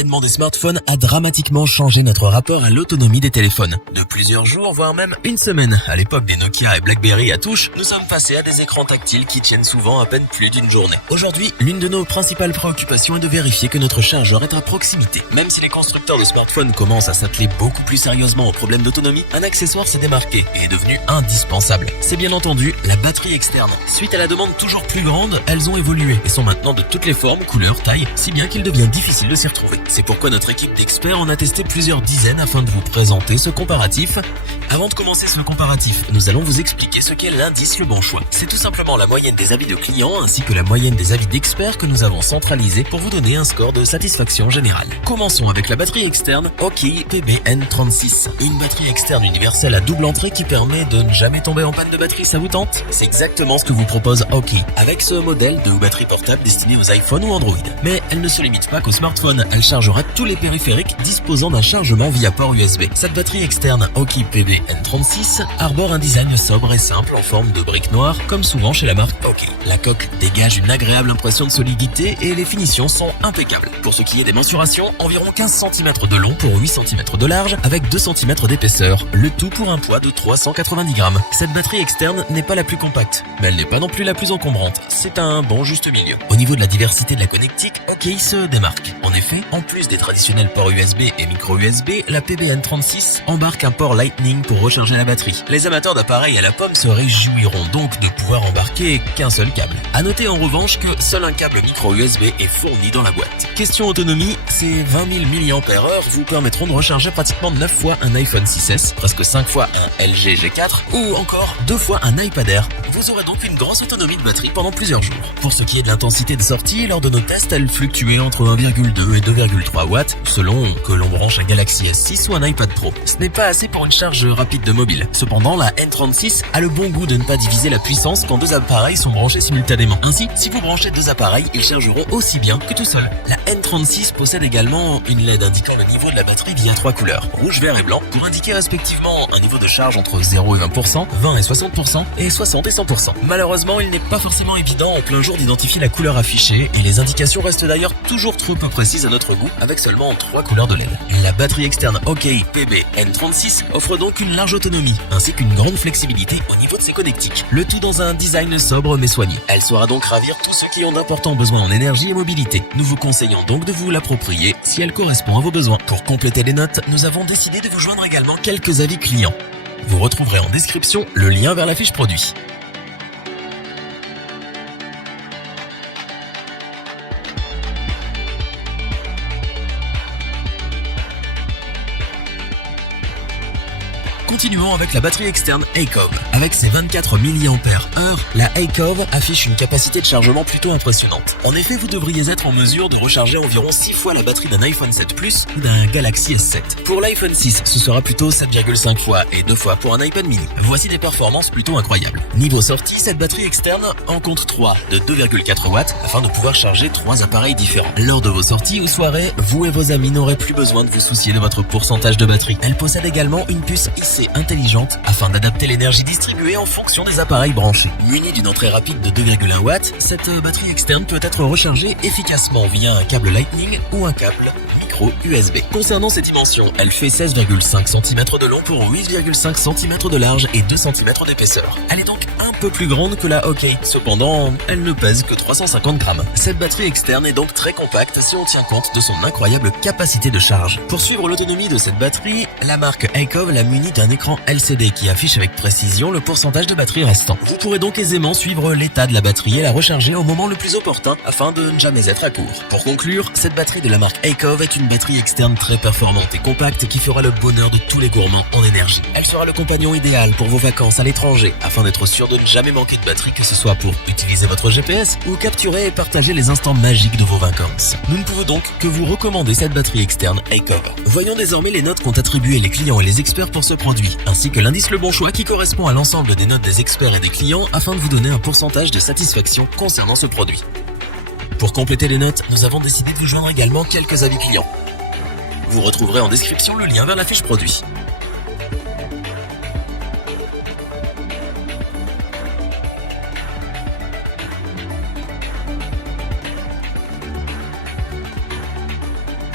l'avènement des smartphones a dramatiquement changé notre rapport à l'autonomie des téléphones. De plusieurs jours, voire même une semaine, à l'époque des Nokia et BlackBerry à touche, nous sommes passés à des écrans tactiles qui tiennent souvent à peine plus d'une journée. Aujourd'hui, l'une de nos principales préoccupations est de vérifier que notre chargeur est à proximité. Même si les constructeurs de smartphones commencent à s'atteler beaucoup plus sérieusement aux problèmes d'autonomie, un accessoire s'est démarqué et est devenu indispensable. C'est bien entendu la batterie externe. Suite à la demande toujours plus grande, elles ont évolué et sont maintenant de toutes les formes, couleurs, tailles, si bien qu'il devient difficile de s'y retrouver. C'est pourquoi notre équipe d'experts en a testé plusieurs dizaines afin de vous présenter ce comparatif. Avant de commencer ce comparatif, nous allons vous expliquer ce qu'est l'indice Le Bon Choix. C'est tout simplement la moyenne des avis de clients ainsi que la moyenne des avis d'experts que nous avons centralisés pour vous donner un score de satisfaction générale. Commençons avec la batterie externe Aukey PBN36. Une batterie externe universelle à double entrée qui permet de ne jamais tomber en panne de batterie, ça vous tente? C'est exactement ce que vous propose Aukey, avec ce modèle de batterie portable destinée aux iPhones ou Android. Mais elle ne se limite pas qu'aux smartphones, elle chargera tous les périphériques disposant d'un chargement via port USB. Cette batterie externe Aukey PBN36 arbore un design sobre et simple en forme de brique noire, comme souvent chez la marque Aukey. La coque dégage une agréable impression de solidité et les finitions sont impeccables. Pour ce qui est des mensurations, environ 15 cm de long pour 8 cm de large avec 2 cm d'épaisseur, le tout pour un poids de 390 grammes. Cette batterie externe n'est pas la plus compacte, mais elle n'est pas non plus la plus encombrante. C'est un bon juste milieu. Au niveau de la diversité de la connectique, Aukey se démarque. En effet, en plus des traditionnels ports USB et micro USB, la PBN36 embarque un port Lightning pour recharger la batterie. Les amateurs d'appareils à la pomme se réjouiront donc de pouvoir embarquer qu'un seul câble. À noter en revanche que seul un câble micro USB est fourni dans la boîte. Question autonomie, ces 20 000 mAh vous permettront de recharger pratiquement 9 fois un iPhone 6S, presque 5 fois un LG G4 ou encore 2 fois un iPad Air. Vous aurez donc une grosse autonomie de batterie pendant plusieurs jours. Pour ce qui est de l'intensité de sortie, lors de nos tests, elle fluctuait entre 1,2 et 2,3 watts selon que l'on branche un Galaxy S6 ou un iPad Pro. Ce n'est pas assez pour une charge rapide de mobile. Cependant, la N36 a le bon goût de ne pas diviser la puissance quand deux appareils sont branchés simultanément. Ainsi, si vous branchez deux appareils, ils chargeront aussi bien que tout seul. La N36 possède également une LED indiquant le niveau de la batterie via 3 couleurs, rouge, vert et blanc, pour indiquer respectivement un niveau de charge entre 0 et 20%, 20 et 60% et 60 et 100%. Malheureusement, il n'est pas forcément évident en plein jour d'identifier la couleur affichée et les indications restent d'ailleurs toujours trop peu précises à notre goût avec seulement 3 couleurs de LED. La batterie externe Aukey PBN36 offre donc une large autonomie ainsi qu'une grande flexibilité au niveau de ses connectiques. Le tout dans un design sobre mais soigné. Elle saura donc ravir tous ceux qui ont d'importants besoins en énergie et mobilité. Nous vous conseillons donc de vous l'approprier si elle correspond à vos besoins. Pour compléter les notes, nous avons décidé de vous joindre également quelques avis clients. Vous retrouverez en description le lien vers la fiche produit. Continuons avec la batterie externe Aecov. Avec ses 24 mAh, la Aecov affiche une capacité de chargement plutôt impressionnante. En effet, vous devriez être en mesure de recharger environ 6 fois la batterie d'un iPhone 7 Plus ou d'un Galaxy S7. Pour l'iPhone 6, ce sera plutôt 7,5 fois et 2 fois pour un iPad mini. Voici des performances plutôt incroyables. Niveau sortie, cette batterie externe en compte 3 de 2,4 watts afin de pouvoir charger 3 appareils différents. Lors de vos sorties ou soirées, vous et vos amis n'aurez plus besoin de vous soucier de votre pourcentage de batterie. Elle possède également une puce IC intelligente afin d'adapter l'énergie distribuée en fonction des appareils branchés. Munie d'une entrée rapide de 2,1 watts, cette batterie externe peut être rechargée efficacement via un câble Lightning ou un câble micro USB. Concernant ses dimensions, elle fait 16,5 cm de long pour 8,5 cm de large et 2 cm d'épaisseur. Elle est donc un peu plus grande que la Aukey. Cependant, elle ne pèse que 350 grammes. Cette batterie externe est donc très compacte si on tient compte de son incroyable capacité de charge. Pour suivre l'autonomie de cette batterie, la marque Aecov l'a munie d'un écran LCD qui affiche avec précision le pourcentage de batterie restant. Vous pourrez donc aisément suivre l'état de la batterie et la recharger au moment le plus opportun afin de ne jamais être à court. Pour conclure, cette batterie de la marque Aecov est une batterie externe très performante et compacte qui fera le bonheur de tous les gourmands en énergie. Elle sera le compagnon idéal pour vos vacances à l'étranger afin d'être sûr de ne jamais manquer de batterie, que ce soit pour utiliser votre GPS ou capturer et partager les instants magiques de vos vacances. Nous ne pouvons donc que vous recommander cette batterie externe Aecov. Voyons désormais les notes qu'ont attribuées les clients et les experts pour ce produit, ainsi que l'indice Le Bon Choix qui correspond à l'ensemble des notes des experts et des clients afin de vous donner un pourcentage de satisfaction concernant ce produit. Pour compléter les notes, nous avons décidé de vous joindre également quelques avis clients. Vous retrouverez en description le lien vers la fiche produit.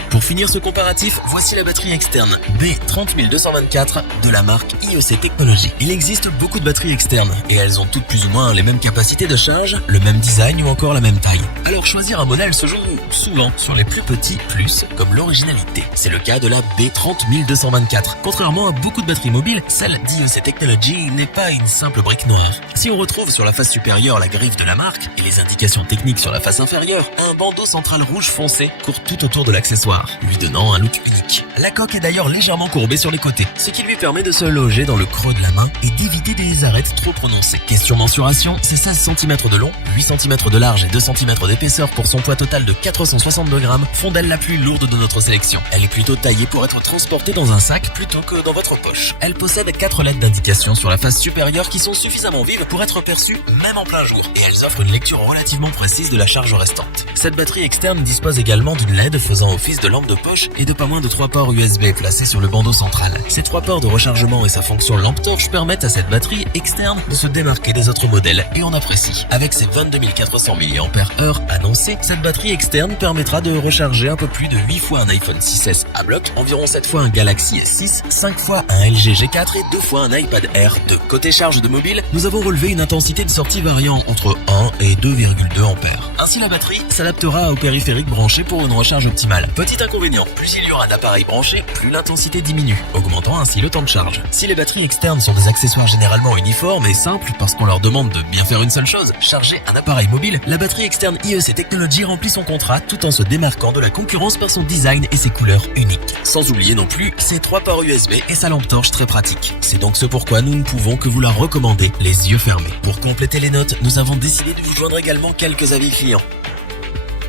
Pour finir ce comparatif, voici la batterie externe B30224 de la marque IEC Technology. Il existe beaucoup de batteries externes et elles ont toutes plus ou moins les mêmes capacités de charge, le même design ou encore la même taille. Alors choisir un modèle se joue souvent sur les plus petits plus comme l'originalité. C'est le cas de la B30224. Contrairement à beaucoup de batteries mobiles, celle d'IEC Technology n'est pas une simple brique noire. Si on retrouve sur la face supérieure la griffe de la marque et les indications techniques sur la face inférieure, un bandeau central rouge foncé court tout autour de l'accessoire, lui donnant un look unique. La coque est d'ailleurs légèrement courbée sur les côtés, ce qui lui permet de se loger dans le creux de la main et d'éviter des arêtes trop prononcées. Question mensuration, c'est 16 cm de long, 8 cm de large et 2 cm d'épaisseur pour son poids total de 462 grammes, font d'elle la plus lourde de notre sélection. Elle est plutôt taillée pour être transportée dans un sac plutôt que dans votre poche. Elle possède 4 lettres d'indication sur la face supérieure qui sont suffisamment vives pour être perçues même en plein jour, et elles offrent une lecture relativement précise de la charge restante. Cette batterie externe dispose également d'une LED faisant office de lampe de poche et de pas moins de 3 ports USB placés sur le bandeau central. Ces 3 ports de rechargement et sa fonction lampe torche permettent à cette batterie externe de se démarquer des autres modèles, et on apprécie. Avec ses 22 400 mAh annoncés, cette batterie externe permettra de recharger un peu plus de 8 fois un iPhone 6s à bloc, environ 7 fois un Galaxy S6, 5 fois un LG G4 et 2 fois un iPad Air 2. Côté charge de mobile, nous avons relevé une intensité de sortie variant entre 1 et 2,2 ampères. Ainsi, la batterie s'adaptera au périphérique branché pour une recharge optimale. Petit inconvénient, plus il y aura d'appareils branchés, plus l'intensité diminue, augmentant ainsi le temps de charge. Si les batteries externes sont des accessoires généralement uniformes et simples parce qu'on leur demande de bien faire une seule chose, charger un appareil mobile, la batterie externe IEC Technology remplit son contrat tout en se démarquant de la concurrence par son design et ses couleurs uniques. Sans oublier non plus ses 3 ports USB et sa lampe torche très pratique. C'est donc ce pourquoi nous ne pouvons que vous la recommander, les yeux fermés. Pour compléter les notes, nous avons décidé de vous joindre également quelques avis clients.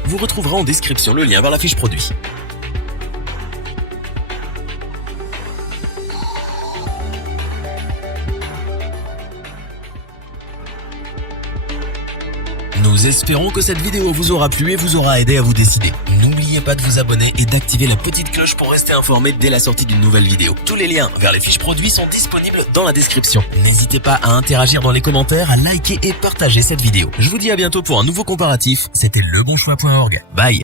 Vous retrouverez en description le lien vers la fiche produit. Nous espérons que cette vidéo vous aura plu et vous aura aidé à vous décider. N'oubliez pas de vous abonner et d'activer la petite cloche pour rester informé dès la sortie d'une nouvelle vidéo. Tous les liens vers les fiches produits sont disponibles dans la description. N'hésitez pas à interagir dans les commentaires, à liker et partager cette vidéo. Je vous dis à bientôt pour un nouveau comparatif. C'était lebonchoix.org. Bye.